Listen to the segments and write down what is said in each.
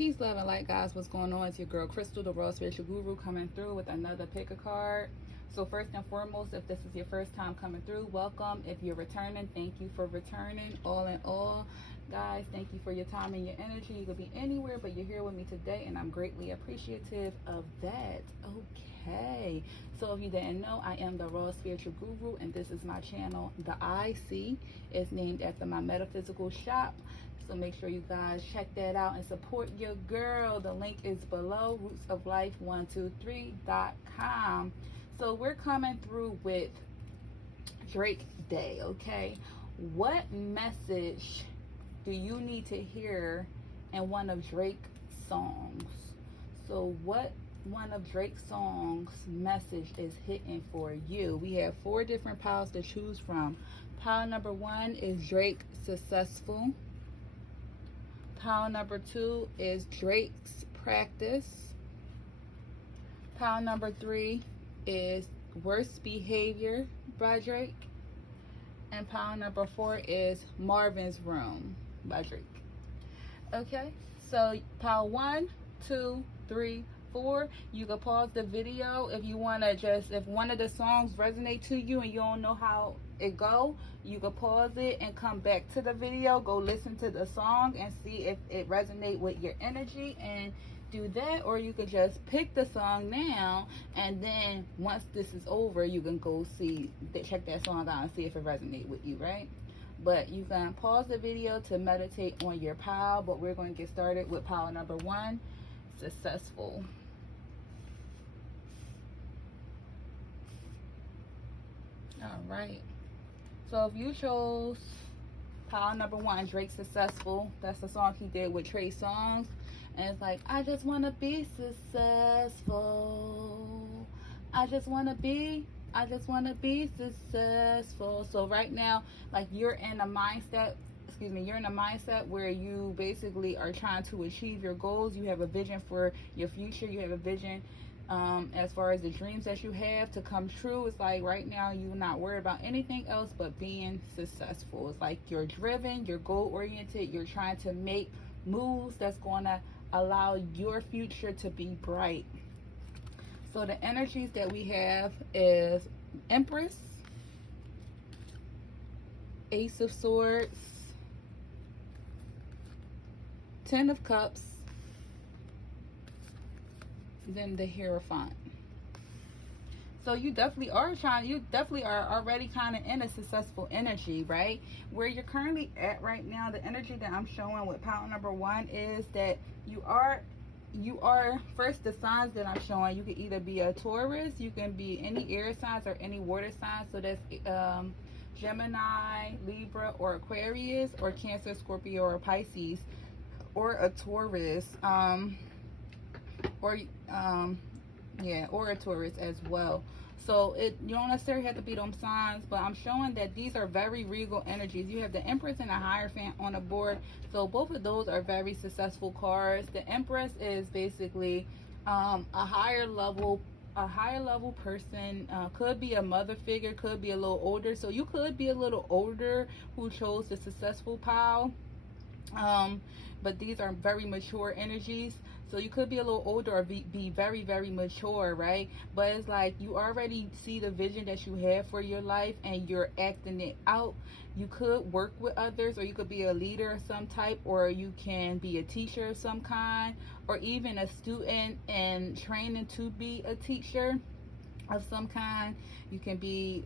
Peace, love, and light, guys. What's going on? It's your girl Crystal, the Raw Spiritual Guru, coming through with another pick a card. So first and foremost, if this is your first time coming through, welcome. If you're returning, thank you for returning. All in all, guys, thank you for your time and your energy. You could be anywhere, but you're here with me today, and I'm greatly appreciative of that. Okay, so if you didn't know, I am the Raw Spiritual Guru, and this is my channel. The IC is named after my metaphysical shop. So make sure you guys check that out and support your girl. The link is below, rootsoflife123.com. So we're coming through with Drake Day, okay? What message do you need to hear in one of Drake's songs? So what one of Drake's songs message is hitting for you? We have 4 different piles to choose from. Pile number 1 is Drake Successful. Pile number 2 is Drake's Practice. Pile number 3 is Worst Behavior by Drake. And pile number 4 is Marvin's Room by Drake. Okay, so pile 1, 2, 3, 4. You can pause the video if you want to if one of the songs resonate to you and you don't know how it go, you can pause it and come back to the video, go listen to the song and see if it resonate with your energy and do that. Or you could just pick the song now, and then once this is over, you can go check that song out and see if it resonate with you, right? But you can pause the video to meditate on your pile, but we're going to get started with pile number 1, Successful. All right, so if you chose pile number 1, Drake Successful, that's the song he did with Trey Songz, and it's like, I just want to be successful, I just want to be successful. So right now, like, you're in a mindset where you basically are trying to achieve your goals. You have a vision for your future. You have a vision as far as the dreams that you have to come true. It's like right now you're not worried about anything else but being successful. It's like you're driven, you're goal oriented, you're trying to make moves that's going to allow your future to be bright. So the energies that we have is Empress, Ace of Swords, 10 of Cups, then the Hierophant. So you definitely are already kind of in a successful energy, right? Where you're currently at right now, the energy that I'm showing with pile number 1 is that you are first, the signs that I'm showing, you can either be a Taurus, you can be any air signs or any water signs. So that's Gemini, Libra, or Aquarius, or Cancer, Scorpio, or Pisces, or a Taurus, or a Taurus as well. So you don't necessarily have to be them signs, but I'm showing that these are very regal energies. You have the Empress and the Hierophant on the board, so both of those are very successful cards. The Empress is basically a higher level person, could be a mother figure, could be a little older. So you could be a little older who chose the successful pile, but these are very mature energies. So you could be a little older or be very, very mature, right? But it's like you already see the vision that you have for your life and you're acting it out. You could work with others, or you could be a leader of some type, or you can be a teacher of some kind, or even a student and training to be a teacher of some kind. You can be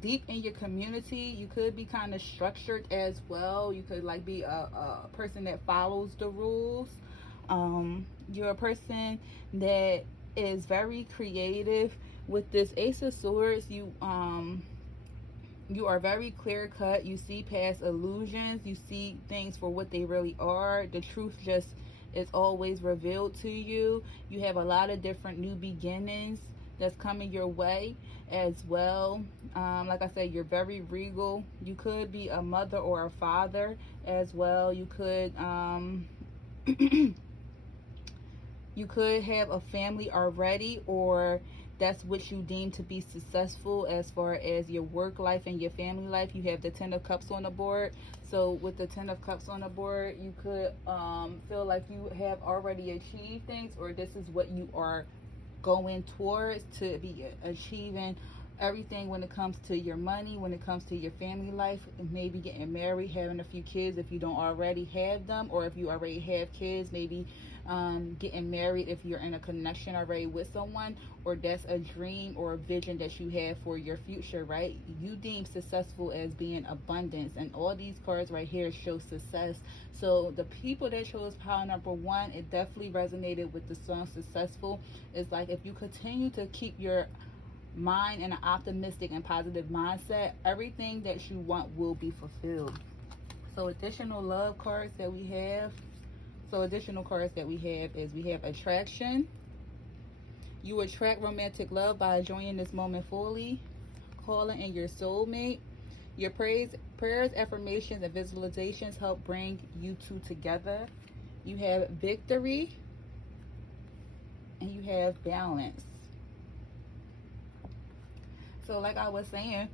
deep in your community. You could be kind of structured as well. You could like be a person that follows the rules. You're a person that is very creative. With this Ace of Swords, you are very clear cut. You see past illusions. You see things for what they really are. The truth just is always revealed to you. You have a lot of different new beginnings that's coming your way as well. Like I said, you're very regal. You could be a mother or a father as well. You could you could have a family already, or that's what you deem to be successful as far as your work life and your family life. You have the Ten of Cups on the board. So with the Ten of Cups on the board, you could feel like you have already achieved things, or this is what you are going towards to be achieving everything when it comes to your money, when it comes to your family life, maybe getting married, having a few kids if you don't already have them, or if you already have kids, maybe getting married if you're in a connection already with someone, or that's a dream or a vision that you have for your future, right? You deem successful as being abundance, and all these cards right here show success. So the people that chose pile number one, it definitely resonated with the song Successful. It's like if you continue to keep your mind in an optimistic and positive mindset, everything that you want will be fulfilled. So additional love cards that we have. So additional cards that we have is we have attraction. You attract romantic love by enjoying this moment fully. Calling in your soulmate. Your prayers, affirmations, and visualizations help bring you two together. You have victory. And you have balance. So like I was saying,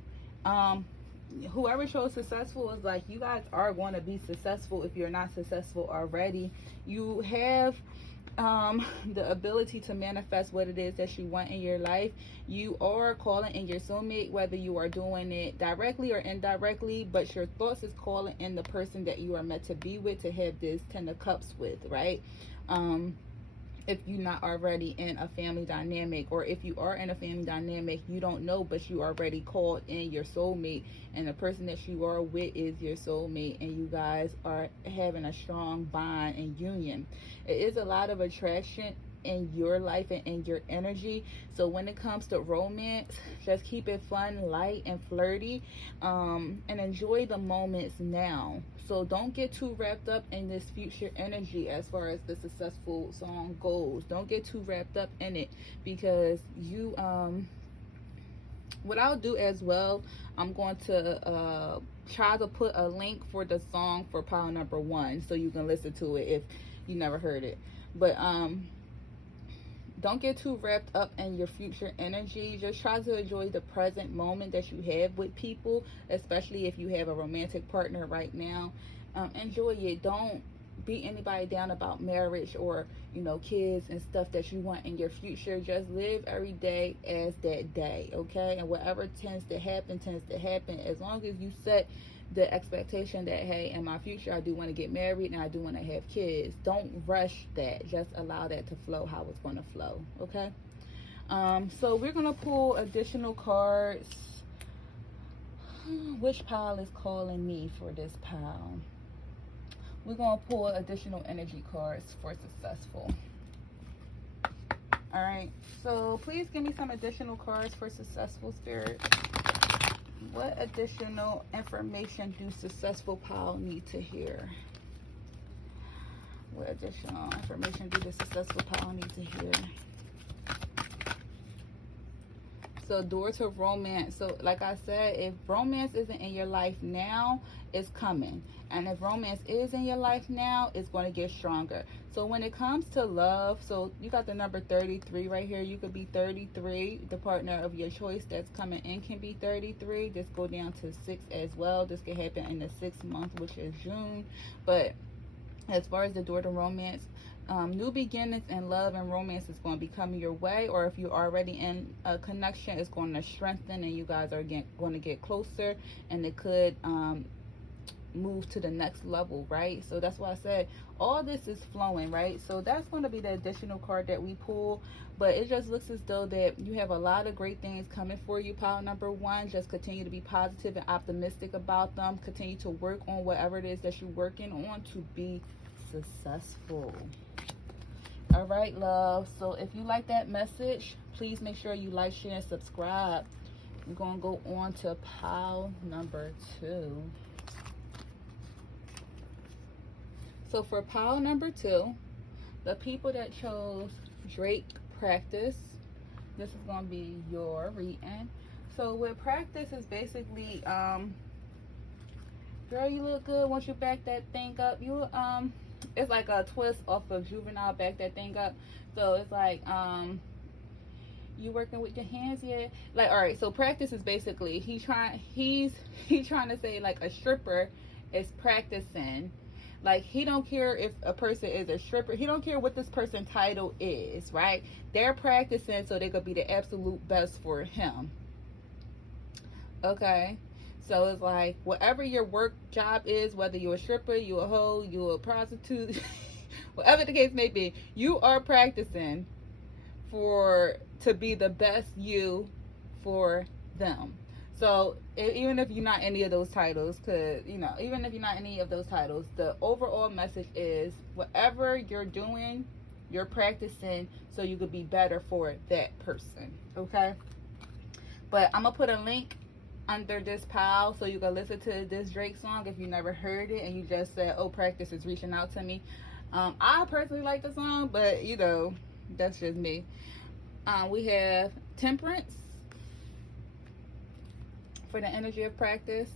whoever chose successful is like, you guys are going to be successful if you're not successful already. You have the ability to manifest what it is that you want in your life. You are calling in your soulmate, whether you are doing it directly or indirectly, but your thoughts is calling in the person that you are meant to be with, to have this Ten of Cups with, right? If you're not already in a family dynamic, or if you are in a family dynamic, you don't know, but you already called in your soulmate, and the person that you are with is your soulmate, and you guys are having a strong bond and union. It is a lot of attraction in your life and in your energy. So when it comes to romance, just keep it fun, light, and flirty, and enjoy the moments now. So don't get too wrapped up in this future energy as far as the successful song goes. Don't get too wrapped up in it, because you what I'll do as well, I'm going to try to put a link for the song for pile number one, so you can listen to it if you never heard it. But don't get too wrapped up in your future energy. Just try to enjoy the present moment that you have with people, especially if you have a romantic partner right now. Enjoy it. Don't beat anybody down about marriage or, you know, kids and stuff that you want in your future. Just live every day as that day, okay? And whatever tends to happen. As long as you set the expectation that, hey, in my future I do want to get married and I do want to have kids. Don't rush that. Just allow that to flow how it's going to flow, okay? So we're going to pull additional cards. Which pile is calling me for this pile? We're going to pull additional energy cards for successful. All right, so please give me some additional cards for successful, Spirit. What additional information do successful pile need to hear? What additional information do the successful pile need to hear? So door to romance. So like I said, if romance isn't in your life now, it's coming. And if romance is in your life now, it's going to get stronger. So when it comes to love, so you got the number 33 right here. You could be 33. The partner of your choice that's coming in can be 33. This go down to 6 as well. This could happen in the 6th month, which is June. But as far as the door to romance, new beginnings in love and romance is going to be coming your way. Or if you're already in a connection, it's going to strengthen and you guys are going to get closer, and it could move to the next level, right? So that's why I said all this is flowing, right? So that's going to be the additional card that we pull. But it just looks as though that you have a lot of great things coming for you, pile number one. Just continue to be positive and optimistic about them. Continue to work on whatever it is that you're working on to be successful. All right, love. So if you like that message, please make sure you like, share, and subscribe. We're going to go on to pile number 2. So for pile number 2, the people that chose Drake Practice, this is going to be your reading. So with practice is basically, girl, you look good once you back that thing up. You it's like a twist off of Juvenile, back that thing up. So it's like You working with your hands yet? Like, all right, so practice is basically he's trying to say like a stripper is practicing. Like, he don't care if a person is a stripper. He don't care what this person's title is, right? They're practicing so they could be the absolute best for him. Okay? So it's like, whatever your work job is, whether you're a stripper, you a hoe, you a prostitute, whatever the case may be, you are practicing to be the best you for them. So even if you're not any of those titles, even if you're not any of those titles, the overall message is whatever you're doing, you're practicing so you could be better for that person. Okay? But I'm gonna put a link under this pile so you can listen to this Drake song if you never heard it and you just said, oh, practice is reaching out to me. I personally like the song, but that's just me. We have Temperance for the energy of practice,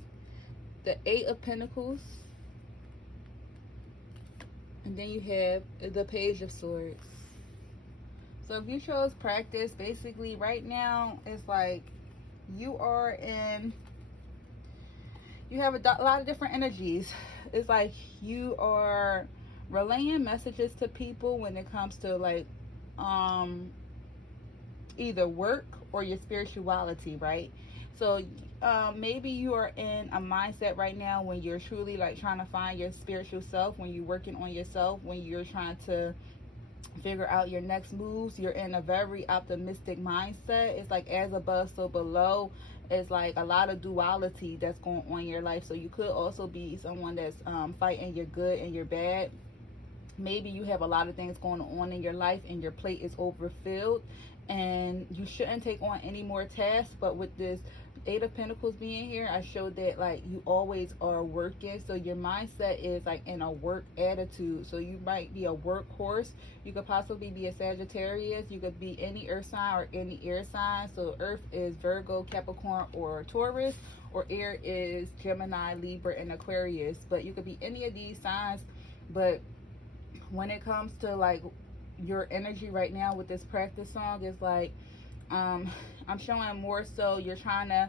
the Eight of Pentacles, and then you have the Page of Swords. So if you chose practice, basically right now it's like you have a lot of different energies. It's like you are relaying messages to people when it comes to like either work or your spirituality, right? So maybe you are in a mindset right now when you're truly like trying to find your spiritual self, when you're working on yourself, when you're trying to figure out your next moves. You're in a very optimistic mindset. It's like as above, so below. It's like a lot of duality that's going on in your life. So you could also be someone that's fighting your good and your bad. Maybe you have a lot of things going on in your life and your plate is overfilled and you shouldn't take on any more tasks. But with this Eight of Pentacles being here, I showed that like you always are working. So your mindset is like in a work attitude. So you might be a workhorse. You could possibly be a Sagittarius. You could be any earth sign or any air sign. So earth is Virgo, Capricorn, or Taurus, or air is Gemini, Libra, and Aquarius. But you could be any of these signs. But when it comes to like your energy right now with this practice song, is like I'm showing more so you're trying to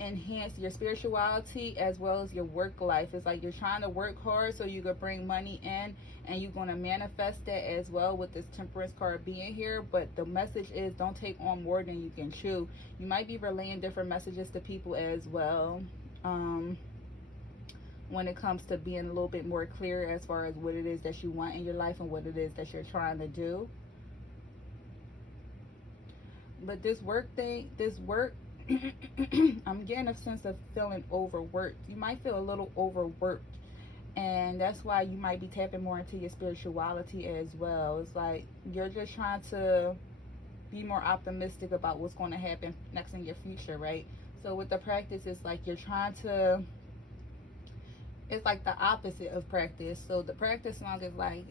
enhance your spirituality as well as your work life. It's like you're trying to work hard so you can bring money in, and you're going to manifest that as well with this Temperance card being here. But the message is don't take on more than you can chew. You might be relaying different messages to people as well when it comes to being a little bit more clear as far as what it is that you want in your life and what it is that you're trying to do. But this work, I'm getting a sense of feeling overworked. You might feel a little overworked, and that's why you might be tapping more into your spirituality as well. It's like you're just trying to be more optimistic about what's going to happen next in your future, right? So with the practice, it's like you're trying to, it's like the opposite of practice. So the practice song is like,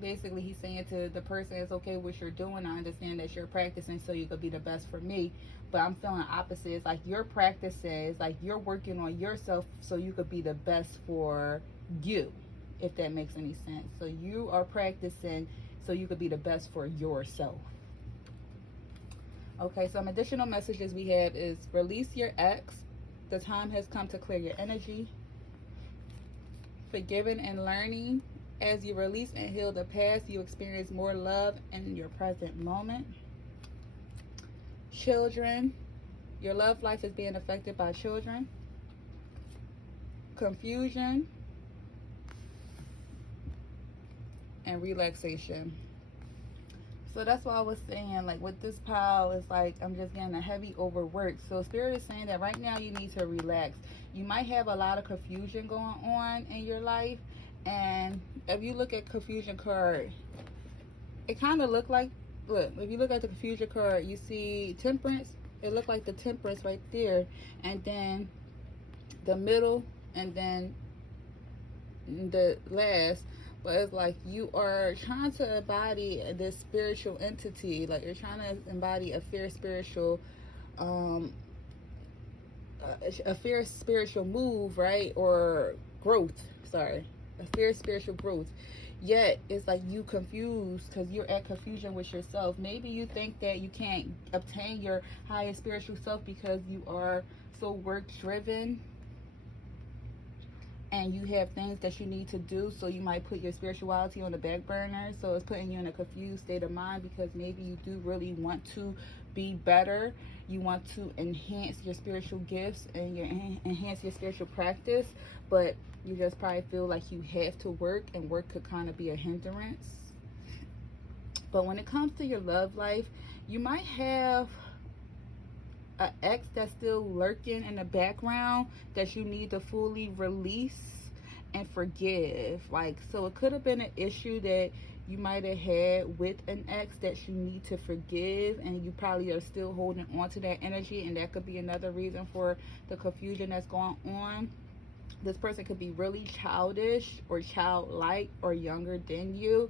basically he's saying to the person, it's okay what you're doing. I understand that you're practicing so you could be the best for me. But I'm feeling opposite. It's like you're practicing. It's like you're working on yourself so you could be the best for you, if that makes any sense. So you are practicing so you could be the best for yourself. Okay, some additional messages we have is release your ex. The time has come to clear your energy. Forgiving and learning. As you release and heal the past, you experience more love in your present moment. Children. Your love life is being affected by children. Confusion. And relaxation. So that's what I was saying, like with this pile, it's like I'm just getting a heavy overwork. So Spirit is saying that right now you need to relax. You might have a lot of confusion going on in your life. And if you look at confusion card, it kind of look like, look, if you look at the confusion card, you see Temperance. It looked like the Temperance right there, and then the middle, and then the last. But it's like you are trying to embody this spiritual entity, like you're trying to embody a fierce spiritual move, right? Or growth, sorry. spiritual growth. Yet it's like you confused because you're at confusion with yourself. Maybe you think that you can't obtain your highest spiritual self because you are so work driven and you have things that you need to do, so you might put your spirituality on the back burner. So it's putting you in a confused state of mind because maybe you do really want to be better. You want to enhance your spiritual gifts and enhance your spiritual practice, but you just probably feel like you have to work, and work could kind of be a hindrance. But when it comes to your love life, you might have an ex that's still lurking in the background that you need to fully release and forgive. Like, so it could have been an issue that you might have had with an ex that you need to forgive, and you probably are still holding on to that energy, and that could be another reason for the confusion that's going on. This person could be really childish or childlike or younger than you.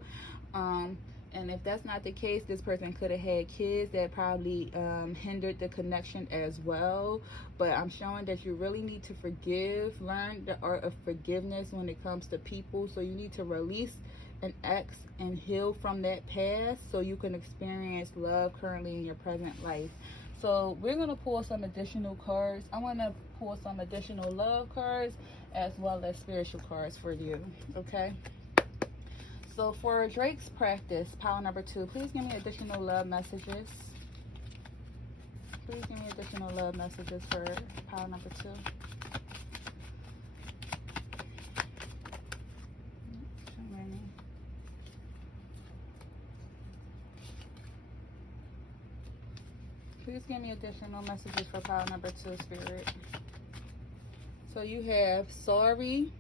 And if that's not the case, this person could have had kids that probably hindered the connection as well. But I'm showing that you really need to forgive, learn the art of forgiveness when it comes to people. So you need to release an ex and heal from that past so you can experience love currently in your present life. So we're going to pull some additional cards. I want to pull some additional love cards as well as spiritual cards for you, okay? So for Drake's practice, pile number 2, please give me additional love messages. Please give me additional love messages for pile number 2. Please give me additional messages for pile number 2, Spirit. So you have sorry.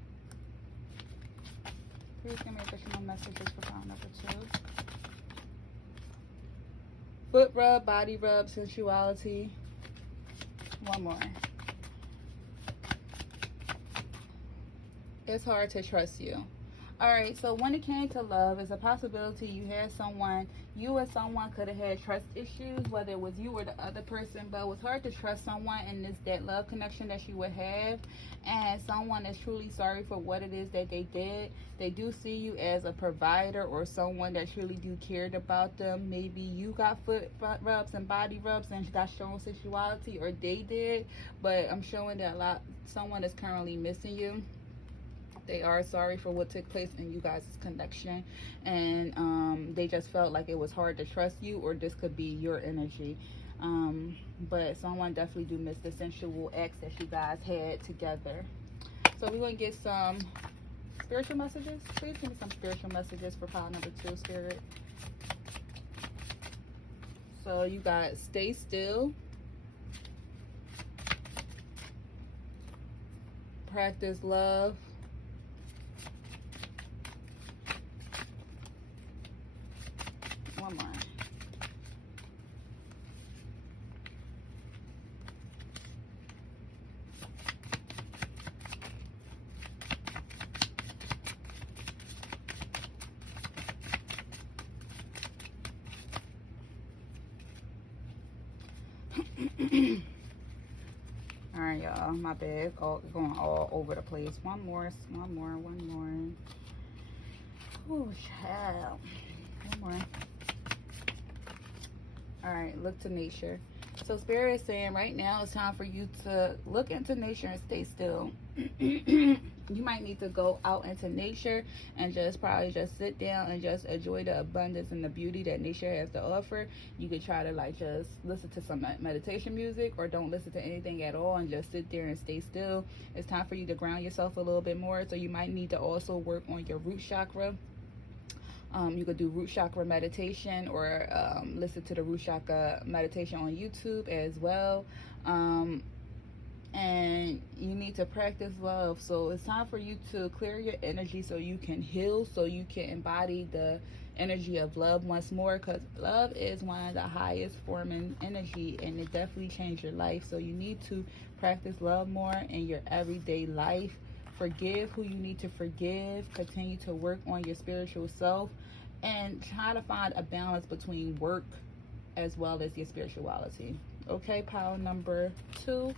Please give me additional messages for pile number 2. Foot rub, body rub, sensuality. One more. It's hard to trust you. Alright, so when it came to love, it's a possibility you had someone, you or someone could have had trust issues, whether it was you or the other person, but it was hard to trust someone, and it's that love connection that you would have, and someone is truly sorry for what it is that they did. They do see you as a provider or someone that truly do cared about them. Maybe you got foot rubs and body rubs and got shown sensuality, or they did, but I'm showing that someone is currently missing you. They are sorry for what took place in you guys' connection, and they just felt like it was hard to trust you, or this could be your energy. But someone definitely do miss the sensual acts that you guys had together. So we're going to get some spiritual messages. Please give me some spiritual messages for pile number 2, Spirit. So you got stay still, practice love, one more. All right, y'all, my bad, going all over the place. One more. Oh, child. One more. All right, look to nature. So Spirit is saying right now it's time for you to look into nature and stay still. You might need to go out into nature and probably just sit down and just enjoy the abundance and the beauty that nature has to offer. You could try to just listen to some meditation music, or don't listen to anything at all and just sit there and stay still. It's time for you to ground yourself a little bit more. So you might need to also work on your root chakra. You could do root chakra meditation, or listen to the root chakra meditation on YouTube as well. And you need to practice love. So it's time for you to clear your energy so you can heal, so you can embody the energy of love once more, because love is one of the highest forming energy, and it definitely changed your life. So you need to practice love more in your everyday life. Forgive who you need to forgive. Continue to work on your spiritual self, and try to find a balance between work as well as your spirituality. Okay, pile number 2.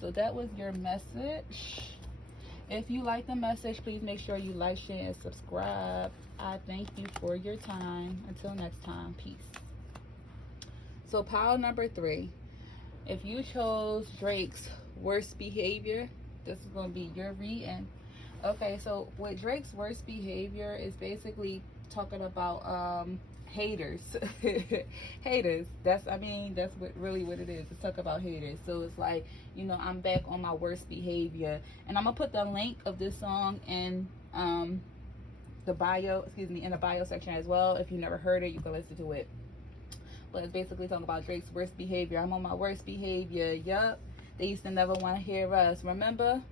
So that was your message. If you like the message, please make sure you like, share, and subscribe. I thank you for your time. Until next time, peace. So pile number 3. If you chose Drake's worst behavior, this is going to be your reading. Okay, so with Drake's worst behavior is basically talking about haters. Haters. That's really what it is. It's talk about haters. So it's like, you know, I'm back on my worst behavior, and I'm gonna put the link of this song in the bio section as well. If you never heard it, you can listen to it. But it's basically talking about Drake's worst behavior. I'm on my worst behavior. Yup. They used to never want to hear us. Remember?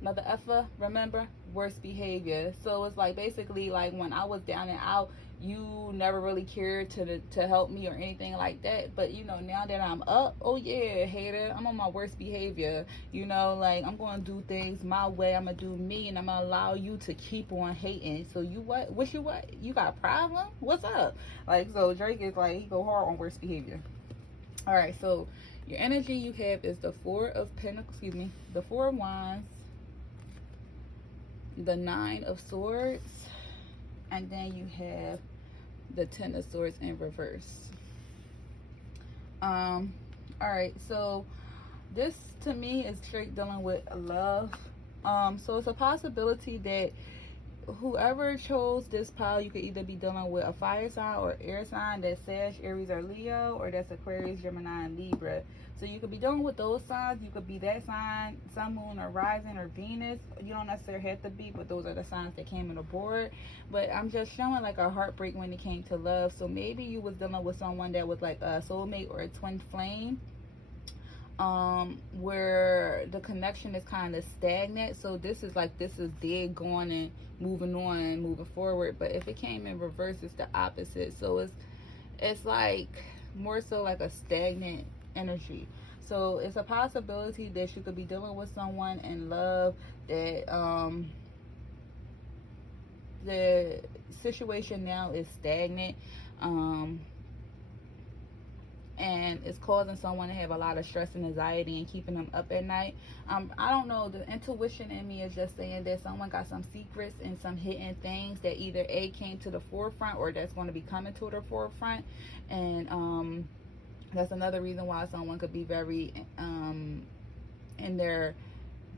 Mother effer, remember? Worst behavior. So it's like basically like when I was down and out, you never really cared to help me or anything like that. But you know, now that I'm up, oh yeah, hater, I'm on my worst behavior. You know, like I'm gonna do things my way, I'm gonna do me, and I'm gonna allow you to keep on hating. So you what? Wish you what? You got a problem? What's up? Like, so Drake is like, he go hard on worst behavior. Alright, so your energy you have is the Four of Wands, the 9 of Swords, and then you have the 10 of Swords in reverse. All right, so this to me is straight dealing with love. So it's a possibility that whoever chose this pile, you could either be dealing with a fire sign or air sign that's Sag, Aries, or Leo, or that's Aquarius, Gemini, and Libra. So you could be dealing with those signs. You could be that sign, Sun, Moon, or Rising, or Venus. You don't necessarily have to be, but those are the signs that came on the board. But I'm just showing like a heartbreak when it came to love. So maybe you was dealing with someone that was like a soulmate or a twin flame, where the connection is kind of stagnant. So this is dead, going and moving on and moving forward. But if it came in reverse, it's the opposite. So it's like more so like a stagnant energy. So it's a possibility that you could be dealing with someone in love that the situation now is stagnant, and it's causing someone to have a lot of stress and anxiety and keeping them up at night. I don't know, the intuition in me is just saying that someone got some secrets and some hidden things that either A, came to the forefront, or that's going to be coming to the forefront. And that's another reason why someone could be very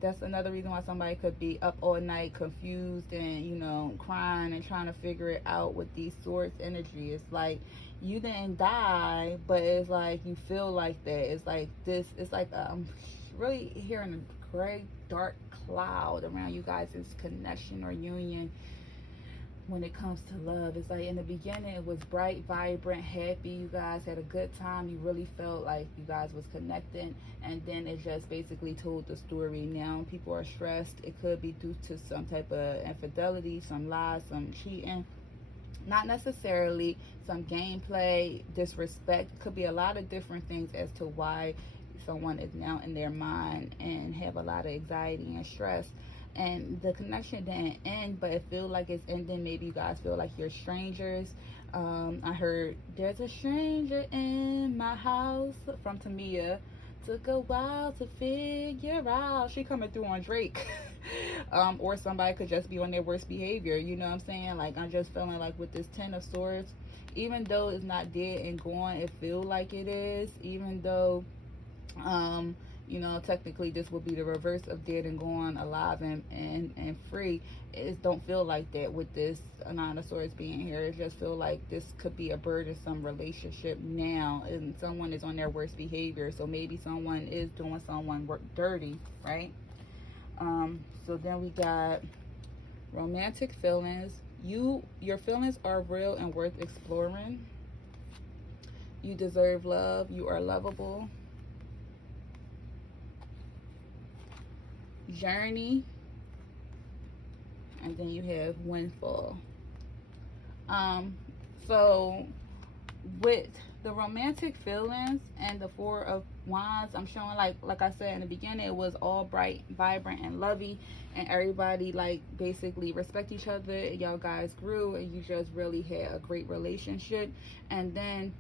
that's another reason why somebody could be up all night confused and, you know, crying and trying to figure it out with these Swords energy. It's like you didn't die, but it's like you feel like that. It's like this, it's like I'm really hearing a gray dark cloud around you guys' connection or union. When it comes to love, it's like in the beginning it was bright, vibrant, happy, you guys had a good time, you really felt like you guys was connecting, and then it just basically told the story. Now people are stressed. It could be due to some type of infidelity, some lies, some cheating, not necessarily some gameplay, disrespect. Could be a lot of different things as to why someone is now in their mind and have a lot of anxiety and stress. And the connection didn't end, but it feels like it's ending. Maybe you guys feel like you're strangers. I heard there's a stranger in my house from Tamia. Took a while to figure out. She coming through on Drake. Or somebody could just be on their worst behavior. You know what I'm saying? Like, I'm just feeling like with this 10 of Swords, even though it's not dead and gone, it feel like it is. Even though you know, technically this would be the reverse of dead and gone, alive and free. It don't feel like that with this 9 of Swords being here. It just feel like this could be a burdensome relationship now, and someone is on their worst behavior. So maybe someone is doing someone dirty, right? So then we got romantic feelings. Your feelings are real and worth exploring. You deserve love. You are lovable. Journey, and then you have windfall. So with the romantic feelings and the 4 of Wands, I'm showing like I said in the beginning, it was all bright, vibrant, and lovey, and everybody like basically respect each other, and y'all guys grew, and you just really had a great relationship. And then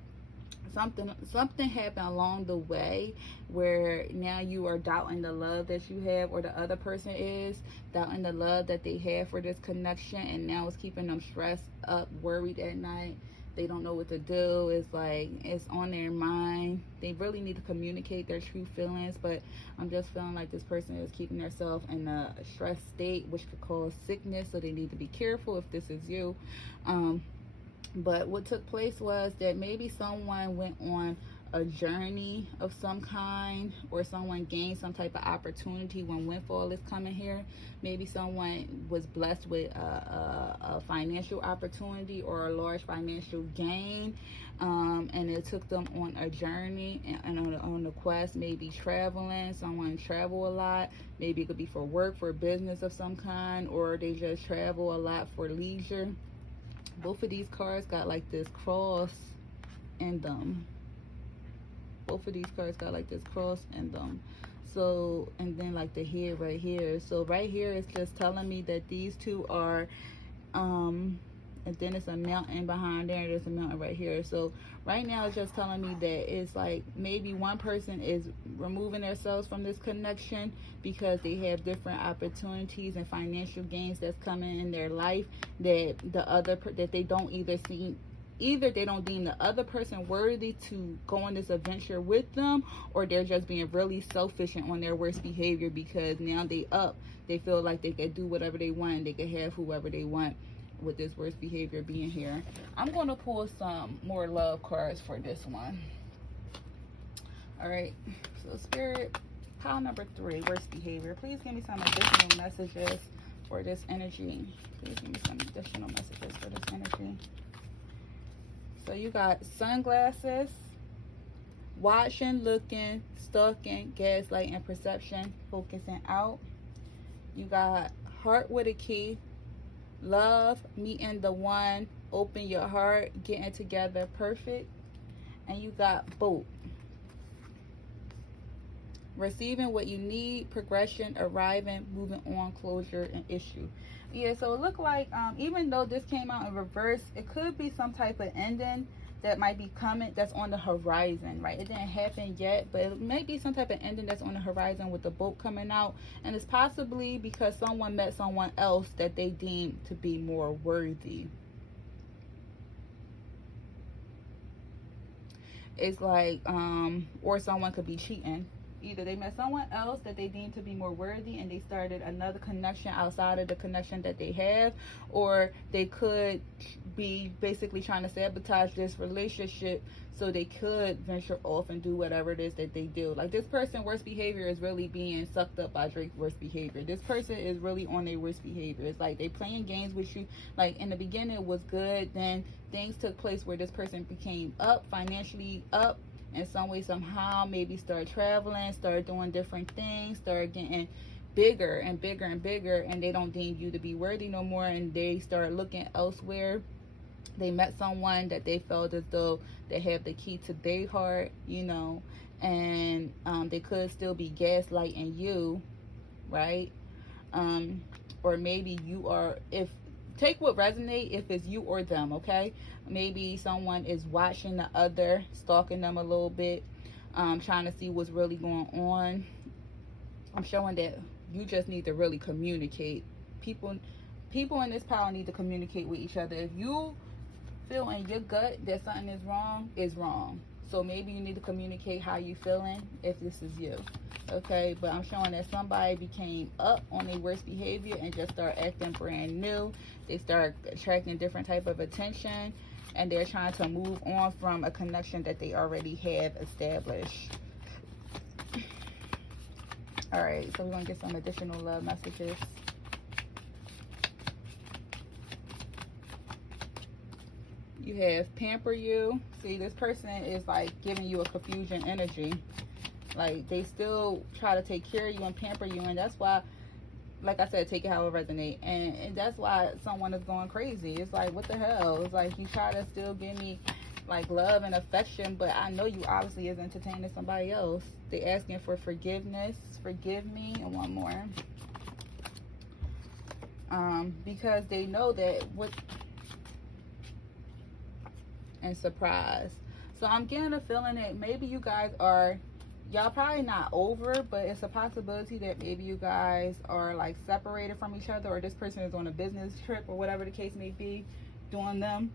something happened along the way where now you are doubting the love that you have, or the other person is doubting the love that they have for this connection, and now it's keeping them stressed up, worried at night. They don't know what to do. It's like it's on their mind. They really need to communicate their true feelings, but I'm just feeling like this person is keeping themselves in a stress state, which could cause sickness, so they need to be careful if this is you. But what took place was that maybe someone went on a journey of some kind, or someone gained some type of opportunity when windfall is coming here. Maybe someone was blessed with a financial opportunity or a large financial gain, and it took them on a journey and on a quest, maybe traveling. Someone travel a lot. Maybe it could be for work, for business of some kind, or they just travel a lot for leisure. Both of these cards got like this cross in them. Both of these cards got like this cross in them. So, and then like the head right here. So right here is just telling me that these two are, and then it's a mountain behind there, and there's a mountain right here. So right now it's just telling me that it's like maybe one person is removing themselves from this connection because they have different opportunities and financial gains that's coming in their life that that they don't either they don't deem the other person worthy to go on this adventure with them, or they're just being really selfish and on their worst behavior because now they feel like they can do whatever they want, they can have whoever they want with this worst behavior being here. I'm going to pull some more love cards for this one. All right, so Spirit, pile number 3, worst behavior. Please give me some additional messages for this energy. Please give me some additional messages for this energy. So you got sunglasses, watching, looking, stalking, gaslighting, perception, focusing out. You got heart with a key, love, meeting the one, open your heart, getting together, perfect. And you got boat, receiving what you need, progression, arriving, moving on, closure, and issue. Yeah, so it looked like even though this came out in reverse, it could be some type of ending that might be coming, that's on the horizon, right? It didn't happen yet, but it may be some type of ending that's on the horizon with the boat coming out. And it's possibly because someone met someone else that they deemed to be more worthy. It's like, or someone could be cheating. Either they met someone else that they deemed to be more worthy and they started another connection outside of the connection that they have, or they could be basically trying to sabotage this relationship so they could venture off and do whatever it is that they do. Like this person's worst behavior is really being sucked up by Drake's worst behavior. This person is really on their worst behavior. It's like they playing games with you. Like in the beginning it was good, then things took place where this person became up, financially up, in some way, somehow, maybe start traveling, start doing different things, start getting bigger and bigger and bigger, and they don't deem you to be worthy no more, and they start looking elsewhere. They met someone that they felt as though they have the key to their heart, you know, and they could still be gaslighting you, right? Or maybe you are, take what resonate if it's you or them, okay? Maybe someone is watching the other, stalking them a little bit, trying to see what's really going on. I'm showing that you just need to really communicate. People in this power need to communicate with each other. If you feel in your gut that something is wrong, it's wrong. So maybe you need to communicate how you feeling if this is you. Okay, but I'm showing that somebody became up on their worst behavior and just start acting brand new. They start attracting different type of attention, and they're trying to move on from a connection that they already have established. All right, so we're gonna get some additional love messages. You have pamper you. See, this person is like giving you a confusion energy. Like they still try to take care of you and pamper you, and that's why, like I said, take it how it resonate, and that's why someone is going crazy. It's like, what the hell? It's like you try to still give me like love and affection, but I know you obviously is entertaining somebody else. They asking for forgiveness, forgive me, and one more, because they know that and surprise. So I'm getting a feeling that maybe you guys are, y'all probably not over, but it's a possibility that maybe you guys are like separated from each other, or this person is on a business trip or whatever the case may be doing them,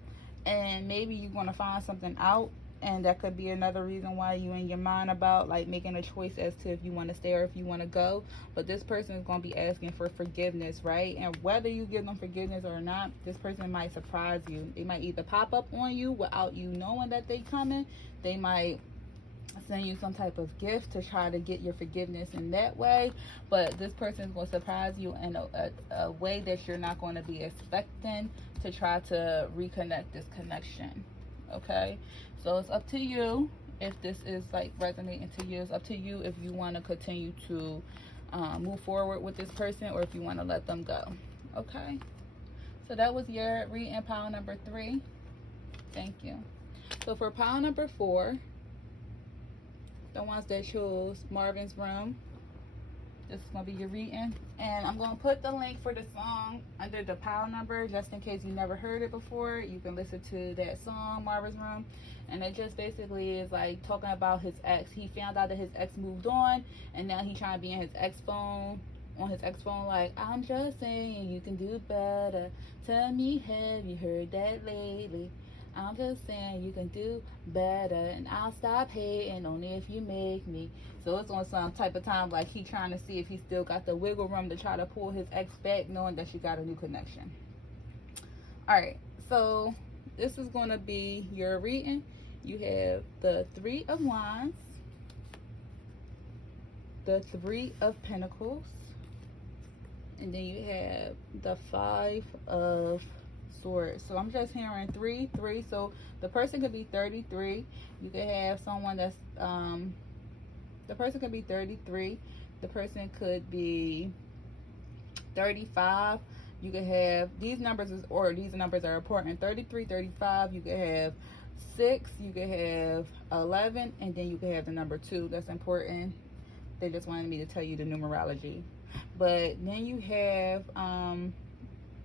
and maybe you're going to find something out, and that could be another reason why you in your mind about like making a choice as to if you want to stay or if you want to go. But this person is going to be asking for forgiveness, right? And whether you give them forgiveness or not, this person might surprise you. They might either pop up on you without you knowing that they coming. They might send you some type of gift to try to get your forgiveness in that way, but this person is going to surprise you in a way that you're not going to be expecting, to try to reconnect this connection. Okay, so it's up to you if this is like resonating to you. It's up to you if you want to continue to move forward with this person, or if you want to let them go. Okay, so that was your reading, pile number 3. Thank you. So for pile number 4, the ones that chose Marvin's Room, this is going to be your reading. And I'm going to put the link for the song under the pile number, just in case you never heard it before. You can listen to that song, Marvin's Room. And it just basically is like talking about his ex. He found out that his ex moved on, and now he's trying to be in his ex phone, on his ex phone, like, I'm just saying you can do better. Tell me, have you heard that lately? I'm just saying you can do better, and I'll stop hating only if you make me. So it's on some type of time like he trying to see if he still got the wiggle room to try to pull his ex back, knowing that she got a new connection. Alright, so this is going to be your reading. You have the 3 of Wands, the 3 of Pentacles, and then you have the 5 of Swords. So I'm just hearing 3. So the person could be 33. You could have someone that's the person could be 33. The person could be 35. You could have these numbers these numbers are important. 33, 35. You could have 6. You could have 11, and then you could have the number 2. That's important. They just wanted me to tell you the numerology. But then you have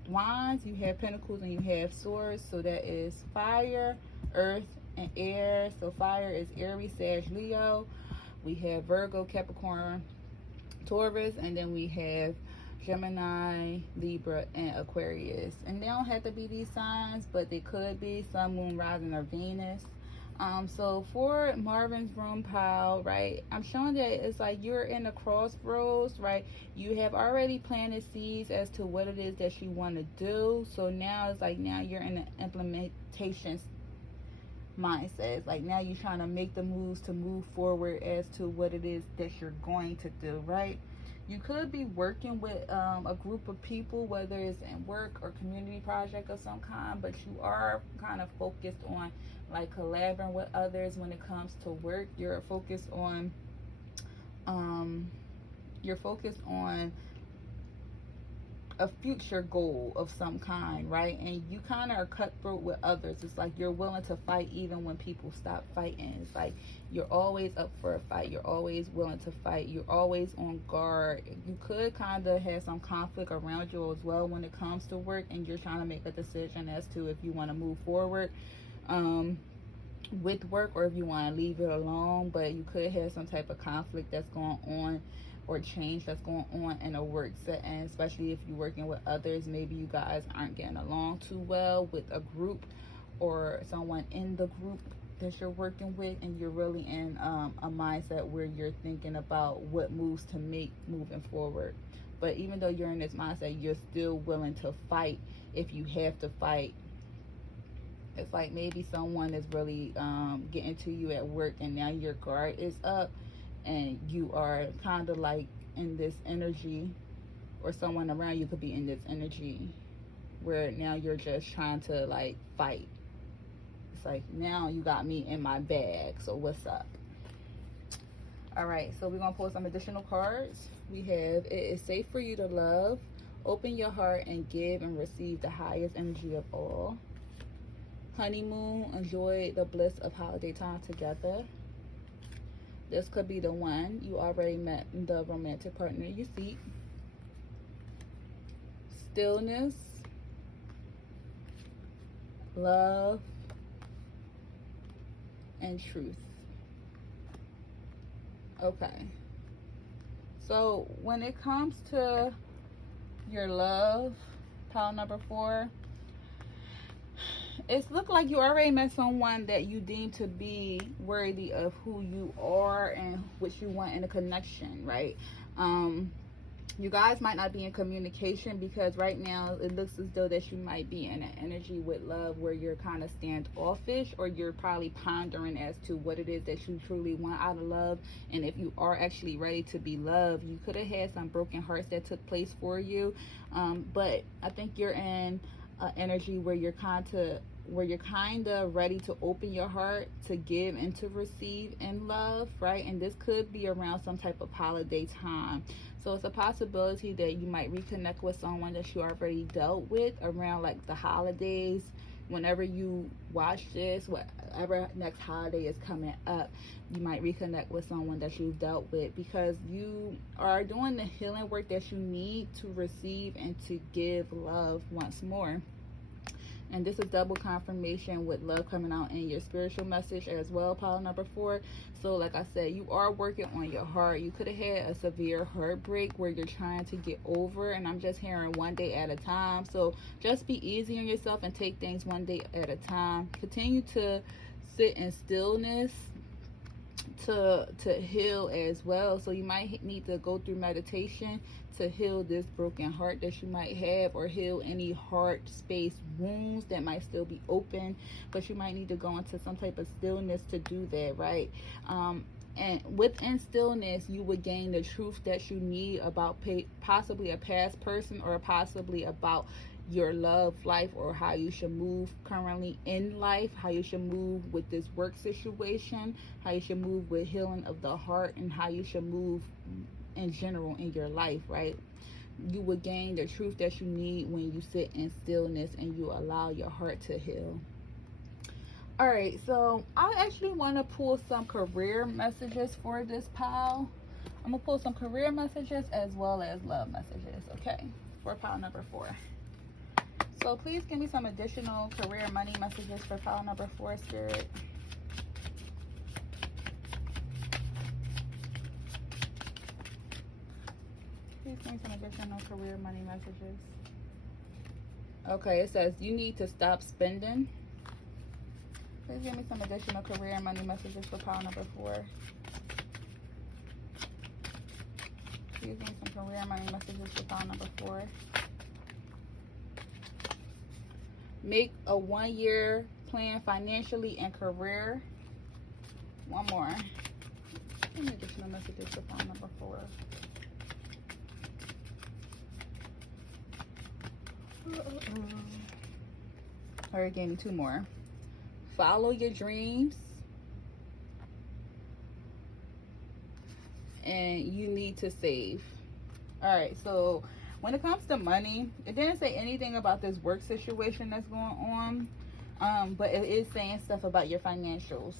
Wands, you have Pentacles, and you have Swords. So that is fire, earth, and air. So fire is Aries, Sag, Leo. We have Virgo, Capricorn, Taurus, and then we have Gemini, Libra, and Aquarius. And they don't have to be these signs, but they could be Sun, Moon, Rising, or Venus. So for Marvin's Room-Pile, right, I'm showing that it's like you're in a crossroads, right? You have already planted seeds as to what it is that you want to do. So now it's like now you're in an implementation mindset. It's like now you're trying to make the moves to move forward as to what it is that you're going to do, right? You could be working with a group of people, whether it's in work or community project of some kind, but you are kind of focused on like collaborating with others when it comes to work. You're focused on a future goal of some kind, right? And you kind of are cutthroat with others. It's like you're willing to fight even when people stop fighting. It's like you're always up for a fight. You're always willing to fight. You're always on guard. You could kind of have some conflict around you as well when it comes to work, and you're trying to make a decision as to if you want to move forward with work or if you want to leave it alone. But you could have some type of conflict that's going on or change that's going on in a work setting, especially if you're working with others. Maybe you guys aren't getting along too well with a group or someone in the group that you're working with, and you're really in a mindset where you're thinking about what moves to make moving forward. But even though you're in this mindset, you're still willing to fight if you have to fight. It's like maybe someone is really getting to you at work, and now your guard is up, and you are kind of like in this energy, or someone around you could be in this energy where now you're just trying to like fight. It's like, now you got me in my bag, so what's up? All right, so we're gonna pull some additional cards. We have, it is safe for you to love. Open your heart and give and receive the highest energy of all. Honeymoon, enjoy the bliss of holiday time together. This could be the one. You already met the romantic partner you seek. Stillness, love, and truth. Okay. So when it comes to your love, pile number 4, it's looked like you already met someone that you deem to be worthy of who you are and what you want in a connection, right? You guys might not be in communication because right now it looks as though that you might be in an energy with love where you're kind of standoffish, or you're probably pondering as to what it is that you truly want out of love. And if you are actually ready to be loved, you could have had some broken hearts that took place for you. But I think you're in an energy where you're kind of ready to open your heart to give and to receive in love, right? And this could be around some type of holiday time. So it's a possibility that you might reconnect with someone that you already dealt with around like the holidays. Whenever you watch this, whatever next holiday is coming up, you might reconnect with someone that you've dealt with, because you are doing the healing work that you need to receive and to give love once more. And this is double confirmation with love coming out in your spiritual message as well, pile number 4. So like I said, you are working on your heart. You could have had a severe heartbreak where you're trying to get over, and I'm just hearing one day at a time. So just be easy on yourself and take things one day at a time. Continue to sit in stillness to heal as well. So you might need to go through meditation to heal this broken heart that you might have, or heal any heart space wounds that might still be open, but you might need to go into some type of stillness to do that, right? And within stillness, you would gain the truth that you need about possibly a past person, or possibly about your love life, or how you should move currently in life, how you should move with this work situation, how you should move with healing of the heart, and how you should move in general in your life, right? You will gain the truth that you need when you sit in stillness and you allow your heart to heal. All right, so I actually want to pull some career messages for this pile. I'm gonna pull some career messages as well as love messages, okay, for pile number 4. So please give me some additional career money messages for pile number 4, Spirit. Please give me some additional career money messages. Okay, it says you need to stop spending. Please give me some additional career money messages for pile number 4. Please give me some career money messages for pile number 4. Make a 1-year plan financially and career. One more. Give me additional messages for pile number 4. All right, gave me 2 more. Follow your dreams. And you need to save. All right, so when it comes to money, it didn't say anything about this work situation that's going on, but it is saying stuff about your financials.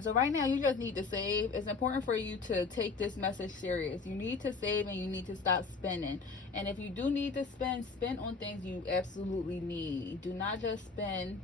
So right now, you just need to save. It's important for you to take this message serious. You need to save, and you need to stop spending. And if you do need to spend on things you absolutely need. Do not just spend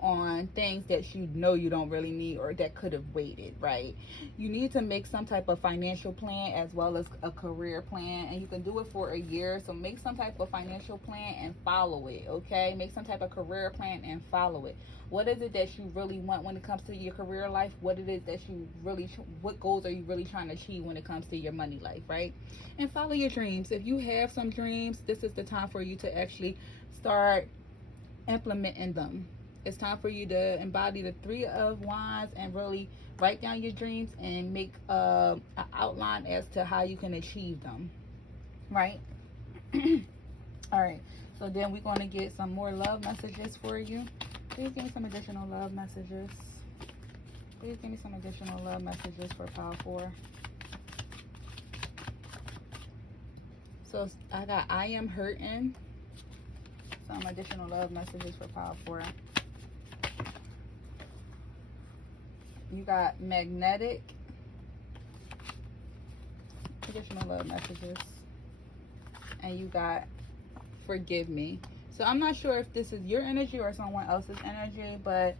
on things that you know you don't really need, or that could have waited, right? You need to make some type of financial plan as well as a career plan, and you can do it for a year. So make some type of financial plan and follow it, okay? Make some type of career plan and follow it. What is it that you really want when it comes to your career life? What it is that you really, what goals are you really trying to achieve when it comes to your money life, right? And follow your dreams. If you have some dreams, this is the time for you to actually start implementing them. It's time for you to embody the 3 of Wands and really write down your dreams and make an outline as to how you can achieve them, right? All right, so then we're going to get some more love messages for you. Please give me some additional love messages. Please give me some additional love messages for pile 4. So I got I am hurting. Some additional love messages for pile 4. You got magnetic. Additional love messages. And you got forgive me. So I'm not sure if this is your energy or someone else's energy, but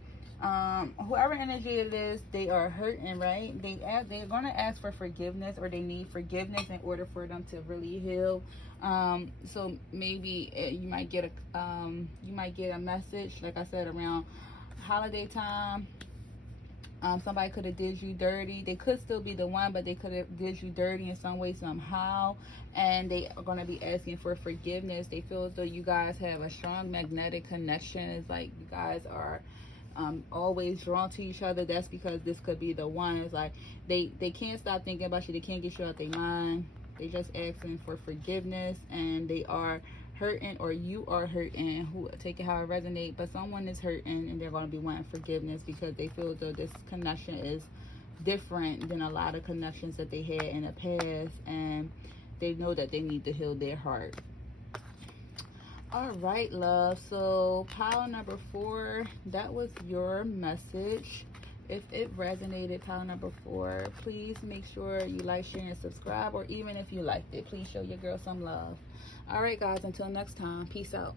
whoever energy it is, they are hurting, right? They're going to ask for forgiveness, or they need forgiveness in order for them to really heal. So maybe you might get a message, like I said, around holiday time. Somebody could have did you dirty. They could still be the one, but they could have did you dirty in some way, somehow. And they are going to be asking for forgiveness. They feel as though you guys have a strong magnetic connection. It's like you guys are always drawn to each other. That's because this could be the one. It's like they can't stop thinking about you. They can't get you out their mind. They just asking for forgiveness, and they are hurting, or you are hurting, who take it how it resonates, but someone is hurting and they're going to be wanting forgiveness because they feel as though this connection is different than a lot of connections that they had in the past, and they know that they need to heal their heart. All right, love. So pile number 4, that was your message. If it resonated, pile number 4, please make sure you like, share, and subscribe. Or even if you liked it, please show your girl some love. All right, guys, until next time, peace out.